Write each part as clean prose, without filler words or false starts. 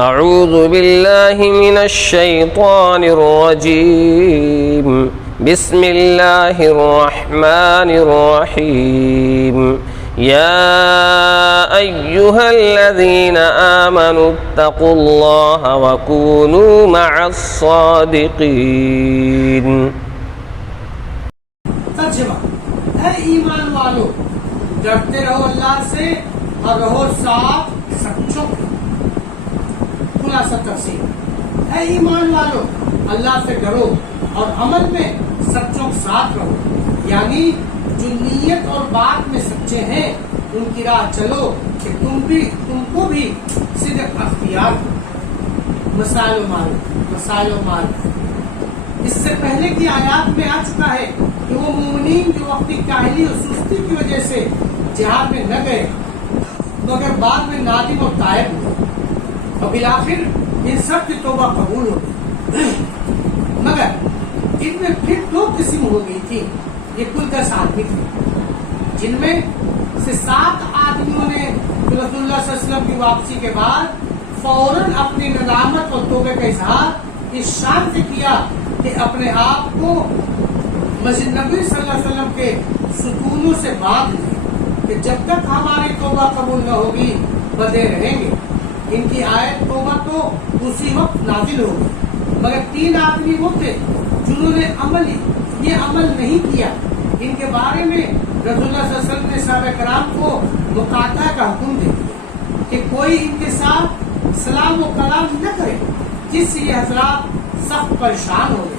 أعوذ بالله من الشيطان الرجيم بسم الله الرحمن الرحيم يا أيها الذين آمنوا اتقوا الله وكونوا مع الصادقين. ترجمہ: اے ایمان والو، ڈرتے رہو اللہ سے اور رہو ساتھ سچوں کے. خلاصہ تفسیر: اے ایمان والو، اللہ سے ڈرو اور عمل میں سچوں کے ساتھ رہو، یعنی جو نیت اور بات میں سچے ہیں ان کی راہ چلو کہ تم کو بھی صدق اختیار ہو. مسائل و معارف. اس سے پہلے کی آیات میں آ چکا ہے کہ وہ مومنین جو وقتی کاہلی اور سستی کی وجہ سے جہاد میں نہ گئے مگر بعد میں نادم اور تائب ہوئے اور بالآخر ان سب کی توبہ قبول ہو گئی، مگر ان میں پھر دو قسم ہو گئی تھی. یہ کل 10 آدمی تھے جن میں سے 7 آدمیوں نے رسول اللہ صلی اللہ علیہ وسلم کی واپسی کے بعد فوراً اپنی ندامت اور توبے کا اظہار اس شان سے کیا کہ اپنے آپ کو مسجد نبی صلی اللہ علیہ وسلم کے ستونوں سے باندھ لیا کہ جب تک ہماری توبہ قبول نہ ہوگی بدے رہیں گے. ان کی آیت توبہ تو اسی وقت نازل ہو گئی، مگر 3 آدمی وہ تھے جنہوں نے یہ عمل نہیں کیا. ان کے بارے میں رسول اللہ صلی اللہ علیہ وسلم نے صحابہ کرام کو مقاطعہ کا حکم دے دیا کہ کوئی ان کے ساتھ سلام و کلام نہ کرے، جس سے یہ حضرات سخت پریشان ہو گئے.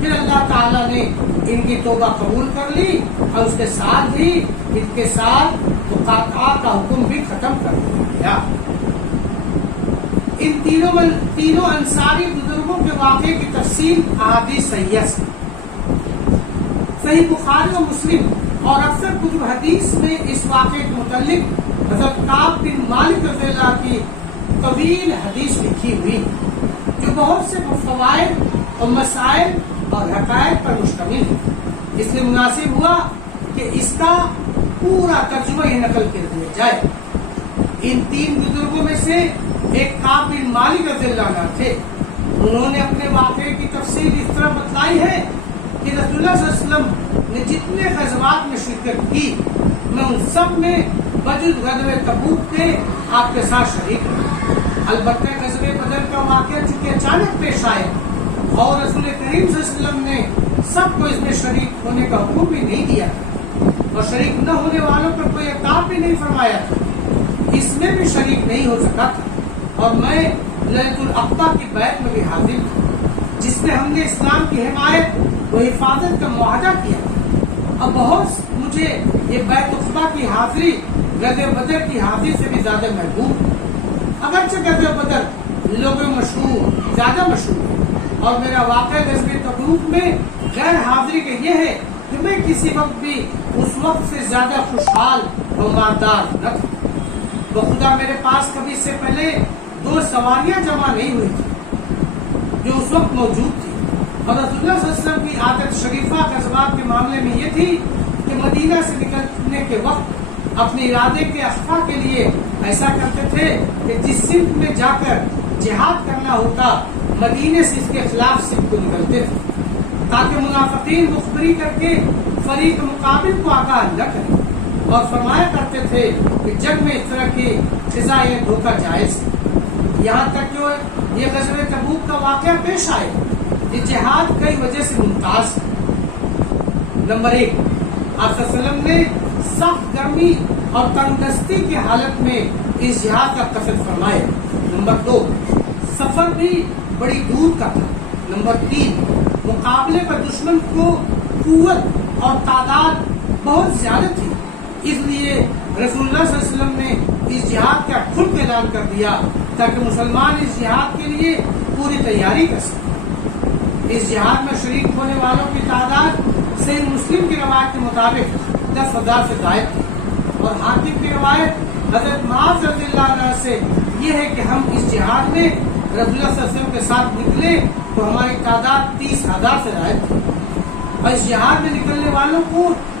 پھر اللہ تعالیٰ نے ان کی توبہ قبول کر لی اور اس کے ساتھ ہی ان کے ساتھ مقاطعہ کا حکم بھی ختم کر دیا گیا. ان تینوں انصاری بزرگوں کے واقعے کی تفصیل احادیث صحیحہ سے صحیح بخاری و مسلم اور اکثر کتب حدیث میں اس واقعے کے متعلق حضرت کعب بن مالک رضی اللہ کی طویل حدیث لکھی ہوئی جو بہت سے فوائد اور مسائل اور حقائق پر مشتمل ہے. اس لیے مناسب ہوا کہ اس کا پورا ترجمہ یہ نقل کر دیا جائے. ان 3 بزرگوں میں سے ایک کعب بن مالک رضی اللہ عنہ تھے. انہوں نے اپنے واقعے کی تفصیل اس طرح بتلائی ہے کہ رسول اللہ صلی اللہ علیہ وسلم نے جتنے غزوات میں شرکت کی میں ان سب میں بجز غزوہ تبوک کے آپ کے ساتھ شریک ہوں. البتہ غزوہ بدر کا واقعہ چونکہ اچانک پیش آیا اور رسول کریم صلی اللہ علیہ وسلم نے سب کو اس میں شریک ہونے کا حکم بھی نہیں دیا تھا اور شریک نہ ہونے والوں پر کوئی عقاب بھی نہیں فرمایا تھا. اس میں بھی شریک نہیں ہو سکا تھا اور میں لیلۃ العقبہ کی بیعت میں بھی حاضر تھا جس میں ہم نے اسلام کی حمایت و حفاظت کا معاہدہ کیا. اب بہت مجھے یہ بیعت عقبہ کی حاضری غزوہ بدر کی حاضری سے بھی زیادہ محبوب. اگرچہ غزوہ بدر لوگوں زیادہ مشہور ہے اور میرا واقعہ غزوہ تبوک میں غیر حاضری کا یہ ہے کہ میں کسی وقت بھی اس وقت سے زیادہ خوشحال اور مالدار نہ تھا. بخدا میرے پاس کبھی سے پہلے 2 سواریاں جمع نہیں ہوئی تھی جو اس وقت موجود تھی. اور رسول اللہ صلی اللہ علیہ وسلم کی عادت شریفہ غزوات کے معاملے میں یہ تھی کہ مدینہ سے نکلنے کے وقت اپنے ارادے کے اخفا کے لیے ایسا کرتے تھے کہ جس سمت میں جا کر جہاد کرنا ہوتا مدینے سے اس کے خلاف سمت کو نکلتے تھے تاکہ منافقین مخبری کر کے فریق مقابل کو آگاہ نہ کریں. اور فرمایا کرتے تھے کہ جنگ میں اس طرح کی فضا یہ دھوکہ جائز ہے. یہاں تک کہ یہ غزوہ تبوک کا واقعہ پیش آئے. یہ جہاد کئی وجہ سے ممتاز ہے. نمبر 1، آپ صلی اللہ علیہ وسلم نے سخت گرمی اور تنگدستی کی حالت میں اس جہاد کا قصد فرمایا. نمبر 2، سفر بھی بڑی دور کا تھا. نمبر 3، مقابلے پر دشمن کو قوت اور تعداد بہت زیادہ تھی، اس لیے رسول اللہ صلی اللہ علیہ وسلم نے اس جہاد کا کھل کے اعلان کر دیا تاکہ مسلمان اس جہاد کے لیے پوری تیاری کر سکیں. اس جہاد میں شریک ہونے والوں کی تعداد صحیح مسلم کی روایت کے مطابق 10,000 سے زائد تھی اور حاکم کی روایت حضرت معاذ رضی اللہ عنہ سے یہ ہے کہ ہم اس جہاد میں رسول اللہ صلی اللہ علیہ وسلم کے ساتھ نکلے تو ہماری تعداد 30,000 سے زائد تھی. اور اس جہاد میں نکلنے والوں کو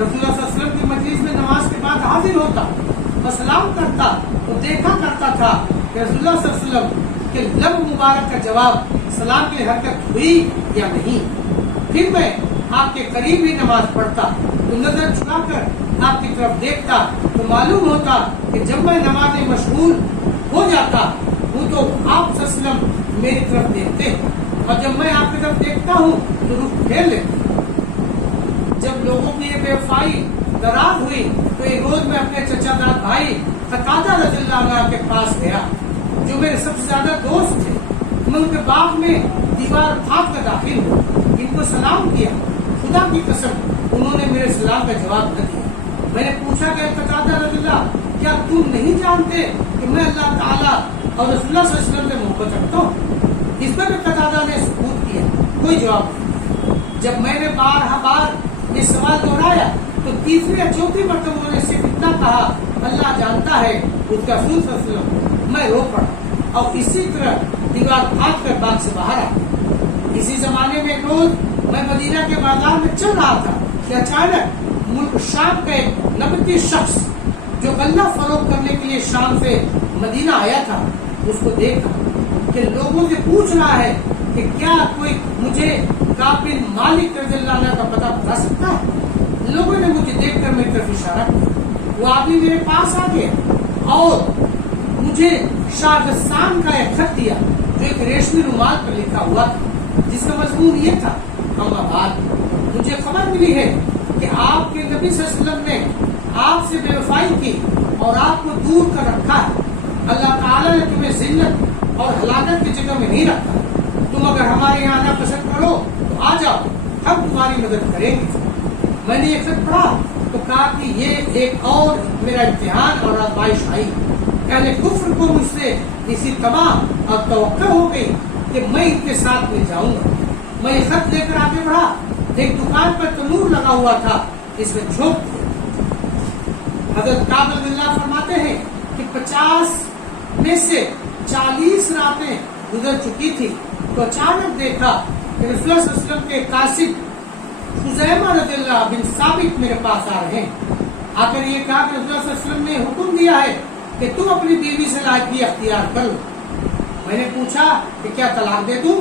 رسول اللہ صلی اللہ علیہ وسلم کی مجلس میں نماز کے بعد حاضر ہوتا اور سلام کرتا تو دیکھا کرتا تھا کہ رسول اللہ صلی اللہ علیہ وسلم کے لب مبارک کا جواب سلام کی حرکت ہوئی یا نہیں. پھر میں آپ کے قریب ہی نماز پڑھتا تو نظر چڑھا کر آپ کی طرف دیکھتا تو معلوم ہوتا کہ جب میں نماز میں مشغول ہو جاتا ہوں تو آپ صلی اللہ علیہ وسلم میری طرف دیکھتے اور جب میں آپ کی طرف دیکھتا ہوں تو رخ پھیر لیتے. جب لوگوں کی یہ بے وفائی دراز ہوئی تو ایک روز میں اپنے چچا داد بھائی قتادہ رضی اللہ عنہ کے پاس گیا جو میرے سب سے زیادہ دوست تھے. میں ان کے باغ میں دیوار پھاڑ کر داخل ہوا, ان کو سلام کیا. خدا کی قسم انہوں نے میرے سلام کا جواب نہ دیا. میں نے پوچھا کہ قتادہ رضی اللہ کیا تم نہیں جانتے کہ میں اللہ تعالیٰ اور رسول اللہ صلی اللہ علیہ وسلم سے محبت رکھتا ہوں؟ اس پر بھی قتادہ نے سکوت کیا, کوئی جواب نہیں. جب میں نے بار یہ سوال دہرایا تو تیسری یا چوتھی مرتبہ انہوں نے صرف اتنا کہا اللہ جانتا ہے اس کا رسول صلی اللہ علیہ وسلم. میں رو پڑا اور اسی طرح دیوار پھاڑ کر باغ سے باہر آیا. اسی زمانے میں ایک روز میں مدینہ کے بازار میں چل رہا تھا کہ اچانک ملک شام کا ایک نبتی شخص جو غلہ فروخت کرنے کے لیے شام سے مدینہ آیا تھا اس کو دیکھا کہ لوگوں سے پوچھ رہا ہے کہ کیا کوئی مجھے کعب بن مالک رضی اللہ عنہ کا پتہ بتا سکتا ہے. لوگوں نے مجھے دیکھ کر میری طرف اشارہ کیا. وہ آدمی میرے پاس آ گیا اور مجھے شاہ غسان کا ایک خط دیا جو ایک ریشمی رومال پر لکھا ہوا تھا جس کا مضمون یہ تھا اما بعد مجھے خبر ملی ہے کہ آپ کے نبی صلی اللہ علیہ وسلم نے آپ سے بے وفائی کی اور آپ کو دور کر رکھا ہے. اللہ تعالیٰ نے تمہیں ذلت اور ہلاکت کی جگہ میں نہیں رکھا. تم اگر ہمارے یہاں آنا پسند کرو تو آ جاؤ, ہم تمہاری مدد کریں گے. میں نے یہ خط پڑھا تو کہا کہ یہ ایک اور میرا امتحان اور آزمائش آئی. اہل کفر کو مجھ سے اسی تمام اور توقع ہو گئی کہ میں ان کے ساتھ مل جاؤں گا. میں یہ خط لے کر آگے بڑھا. ایک دکان پر تنور لگا ہوا تھا, اس میں جھونک دیا. حضرت کعب رضی اللہ فرماتے ہیں کہ 50 میں سے 40 راتیں گزر چکی تھی تو اچانک دیکھا کہ رسول اللہ صلی اللہ علیہ وسلم کے قاصد خزیمہ رضی اللہ بن ثابت میرے پاس آ رہے ہیں. آ کر یہ کہا کہ رسول اللہ صلی اللہ علیہ وسلم نے حکم دیا ہے کہ تم اپنی بیوی سے لاحقی اختیار کر لو. میں نے پوچھا کہ کیا طلاق دے دوں,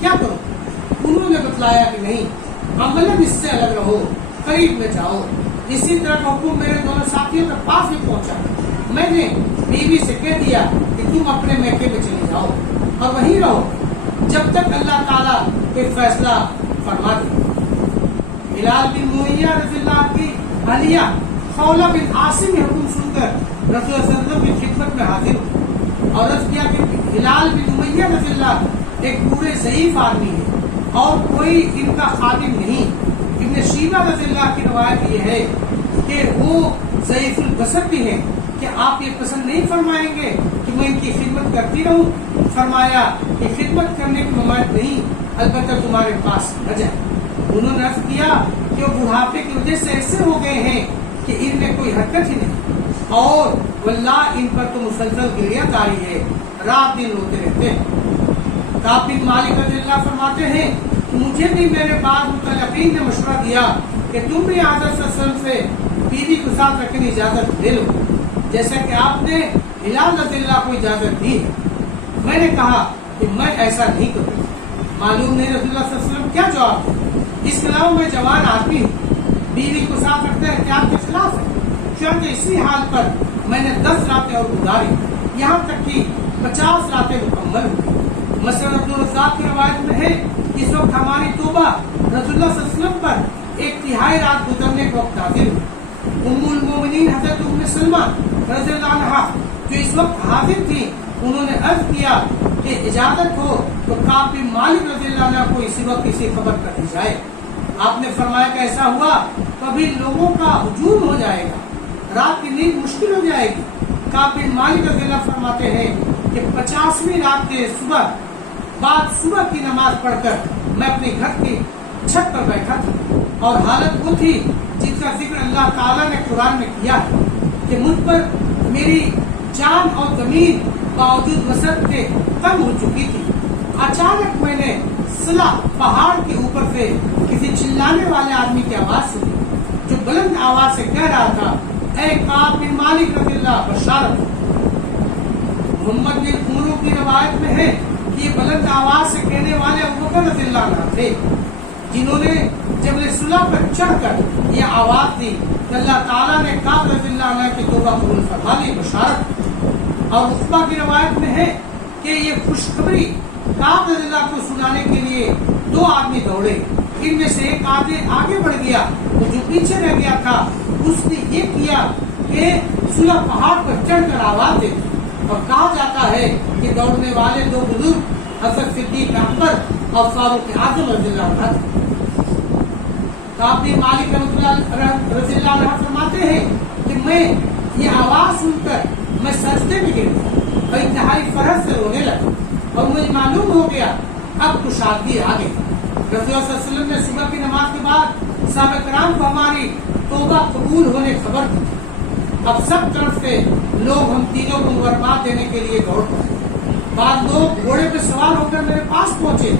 کیا کروں؟ انہوں نے بتلایا کہ نہیں, عملاً اس سے الگ رہو, قریب میں جاؤ. اسی طرح کا حکم میرے دونوں ساتھیوں کے پاس بھی پہنچا. میں نے بیوی سے کہہ دیا کہ تم اپنے میکے میں چلے جاؤ اور وہیں رہو جب تک اللہ تعالیٰ کوئی فیصلہ فرما دے. ہلال بن امیہ رضی اللہ کی اہلیہ خولہ بن عاصم یہ حکم سن کر رسول اللہ صلی اللہ علیہ وسلم کی خدمت میں حاضر ہوئی اور عرض کیا کہ ہلال بن امیہ رضی اللہ ایک پورے ضعیف آدمی ہے اور کوئی ان کا خادم نہیں. ابن شیبہ رضی اللہ کی روایت یہ ہے کہ وہ ضعیف البصر بھی ہے. کہ آپ یہ پسند نہیں فرمائیں گے کہ میں ان کی خدمت کرتی رہوں؟ فرمایا کہ خدمت کرنے کی ممانعت نہیں, البتہ تمہارے پاس نہ جائے. انہوں نے عرض کیا کہ وہ بڑھاپے کی وجہ سے ایسے ہو گئے ہیں کہ ان میں کوئی حرکت ہی نہیں اور واللہ ان پر تو مسلسل گریہ تاری ہے, رات دن روتے رہتے ہیں. کعب بن مالک رضی اللہ فرماتے ہیں مجھے بھی میرے بعض متعلقین نے مشورہ دیا کہ تم بھی حضرت صلی اللہ علیہ وسلم سے بیوی کو ساتھ رکھنے کی اجازت لے لو جیسا کہ آپ نے ہلال رضی اللہ کو اجازت دی ہے. میں نے کہا کہ میں ایسا نہیں کروں. معلوم نہیں رسول اللہ صلی اللہ علیہ وسلم کیا جواب دے. اس کے علاوہ میں جوان آدمی ہوں, بیوی کو ساتھ رکھنا احتیاط کے خلاف ہے. چونکہ اسی حال پر میں نے 10 راتیں اور گزاری, یہاں تک کہ 50 راتیں مکمل ہوئی. مثلا عبدالرزاق کی روایت میں ہے اس وقت ہماری توبہ رسول اللہ صلی اللہ علیہ وسلم پر 1/3 رات گزرنے کے وقت حاضر ہوئی. ام المومنین حضرت ام سلمہ رضی اللہ عنہ جو اس وقت حاضر تھی انہوں نے عرض کیا کہ اجازت ہو تو کعب بن مالک رضی اللہ عنہ کو اسی وقت کسی خبر کر دی جائے. آپ نے فرمایا کہ ایسا ہوا کبھی لوگوں کا ہجوم ہو جائے گا, رات کی نیند مشکل ہو جائے گی. کعب بن مالک رضی اللہ فرماتے ہیں کہ 50ویں رات کے بعد صبح کی نماز پڑھ کر میں اپنے گھر کی چھت پر بیٹھا تھا اور حالت وہ تھی جس کا ذکر اللہ تعالیٰ نے قرآن میں کیا ہے کہ مجھ پر میری جان اور زمین باوجود وسعت کے کم ہو چکی تھی. اچانک میں نے صلہ پہاڑ کے اوپر سے کسی چلانے والے آدمی کی آواز سنی جو بلند آواز سے کہہ رہا تھا اے کعب بن مالک رضی اللہ بشارت. محمد بن عمرو کی روایت میں ہے کہ یہ بلند آواز سے کہنے والے ابوبکر رضی اللہ عنہ تھے جنہوں نے جب صلح پر چڑھ کر یہ آواز دی کہ اللہ تعالیٰ نے کعب رضی اللہ عنہ کی توبہ قبول فرما لی بشارت. اور عقبہ کی روایت میں ہے کہ یہ خوشخبری کعب رضی اللہ کو سنانے کے لیے 2 آدمی دوڑے. ان میں سے ایک آگے بڑھ گیا تو جو پیچھے رہ گیا تھا اس نے یہ کیا کہ صلح پہاڑ پر چڑھ کر آواز دے دی. اور کہا جاتا ہے کہ دوڑنے والے 2 بزرگ حضرت صدیق اکبر اور فاروق اعظم رضی اللہ عنہ. کعب بن مالک رضی اللہ عنہ فرماتے ہیں کہ میں یہ آواز سن کر میں سجدے میں گر گیا اور انتہائی فرحت سے رونے لگا اور مجھے معلوم ہو گیا اب کشادگی آ گئی. رسول اللہ صلی اللہ علیہ وسلم نے صبح کی نماز کے بعد صحابہ کرام کو ہماری توبہ قبول ہونے خبر دی. اب سب طرف سے لوگ ہم تینوں کو مبارکباد دینے کے لیے دوڑ پڑے. بعض لوگ گھوڑے پہ سوار ہو کر میرے پاس پہنچے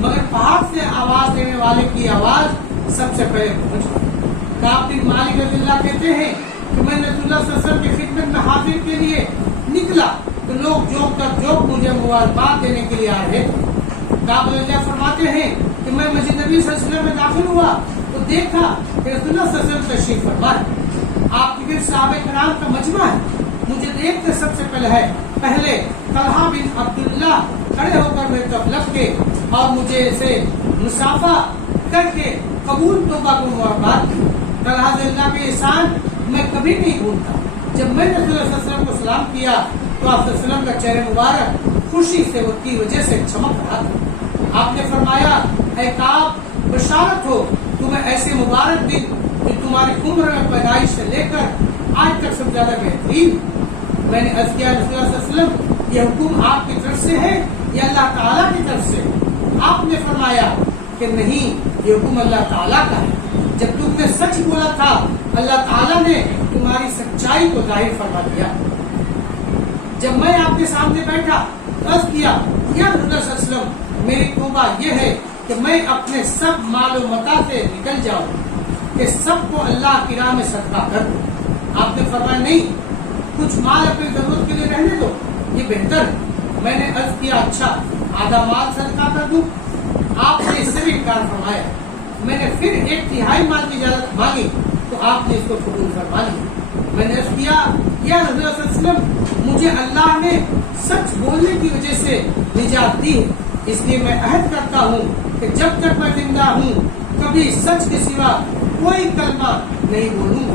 مگر پہاڑ سے آواز دینے والے کی آواز سب سے پہلے پہنچ. کعب بن مالک رضی اللہ کہتے ہیں کہ میں نے رسول اللہ صلی اللہ علیہ وسلم کی خدمت میں حاضر کے لیے نکلا تو لوگ جوک مجھے مبارکباد دینے کے لیے آ رہے تھے. کعب رضی اللہ فرماتے ہیں کہ میں مسجد نبی صلی اللہ علیہ وسلم میں داخل ہوا تو دیکھا کہ رسول اللہ صلی اللہ علیہ وسلم تشریف فرما ہے. آپ کے صحابہ کرام کا مجمع ہے. مجھے دیکھ کر سب سے پہلے طلحہ بن عبداللہ کھڑے ہو کر میرے طرف لگ کے اور مجھے اسے مصافحہ کر کے قبول توبہ کو مبارکباد دی. طلحہ رضی اللہ کے احسان میں کبھی نہیں بھولتا. جب میں نے رسول اللہ صلی اللہ علیہ وسلم کو سلام کیا تو آپ صلی اللہ علیہ وسلم کا چہرہ مبارک خوشی سے کی وجہ سے چمک رہا تھا. آپ نے فرمایا اے کعب بشارت ہو تمہیں ایسے مبارک دن جو تمہاری عمر میں پیدائش سے لے کر آج تک سب سے زیادہ بہترین. میں نے عرض کیا رسول اللہ صلی اللہ علیہ وسلم یہ حکم آپ کی طرف سے ہے یا اللہ تعالیٰ کی طرف سے؟ آپ نے فرمایا کہ نہیں یہ حکم اللہ تعالیٰ کا ہے. جب تم نے سچ بولا تھا اللہ تعالیٰ نے تمہاری سچائی کو ظاہر فرما دیا. جب میں آپ کے سامنے بیٹھا عرض کیا یا رسول اللہ صلی اللہ علیہ وسلم میری توبہ یہ ہے کہ میں اپنے سب مال و متاع سے نکل جاؤں کہ سب کو اللہ کی راہ میں صدقہ کر دوں. آپ نے فرمایا نہیں کچھ مال اپنی ضرورت کے لیے رہنے دو یہ بہتر ہے. میں نے عرض کیا اچھا آدھا مال صدقہ کر دوں؟ آپ نے اس سے بھی انکار فرمایا. میں نے پھر 1/3 مال کی اجازت مانگی تو آپ نے اس کو قبول فرما لیا. میں نے عرض کیا یا رسول اللہ صلی اللہ علیہ وسلم مجھے اللہ نے سچ بولنے کی وجہ سے نجات دی ہے اس لیے میں عہد کرتا ہوں کہ جب تک میں زندہ ہوں کبھی سچ کے سوا کوئی کلمہ نہیں بولوں گا.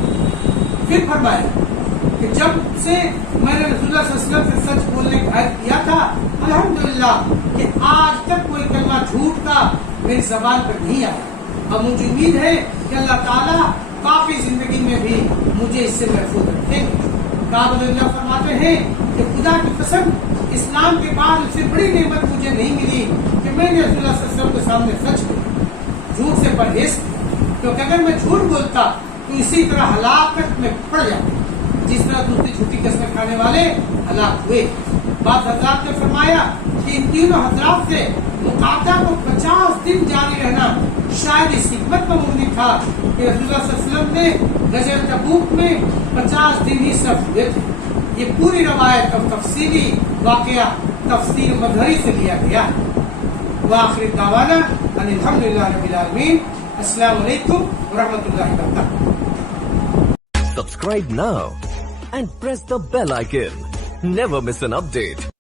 پھر فرمایا کہ جب سے میں نے رسول اللہ صلی اللہ علیہ وسلم سے سچ بولنے کا عہد کیا تھا الحمدللہ کہ آج تک کوئی کلمہ جھوٹ کا میری زبان پر نہیں آیا. اب مجھے امید ہے کہ اللہ تعالیٰ کافی زندگی میں بھی مجھے اس سے محفوظ رکھیں گے. کعب رضی اللہ فرماتے ہیں کہ خدا کی قسم اسلام کے بعد اس سے بڑی نعمت مجھے نہیں ملی کہ میں نے رسول اللہ صلی اللہ علیہ وسلم کے سامنے سچ بولا, جھوٹ سے پرہیز کیا, کیونکہ اگر میں جھوٹ بولتا تو اسی طرح ہلاکت میں پڑ جاتا جس طرح دوسری جھوٹی قسمیں کھانے والے ہلاک ہوئے. بعض حضرات نے فرمایا کہ ان تینوں حضرات سے مقاطعہ کو 50 دن جاری رہنا شاید اس حکمت میں مبنی تھا کہ رسول اللہ صلی اللہ علیہ وسلم نے غزوہ تبوک میں 50 دن ہی صرف ہوئے تھے. یہ پوری روایت اور تفصیلی واقعہ تفسیر مظہری سے لیا گیا. وآخر دعوانا ان الحمدللہ رب العالمین. السلام علیکم ورحمۃ اللہ وبرکاتہ. Subscribe now and press the bell icon. Never miss an update.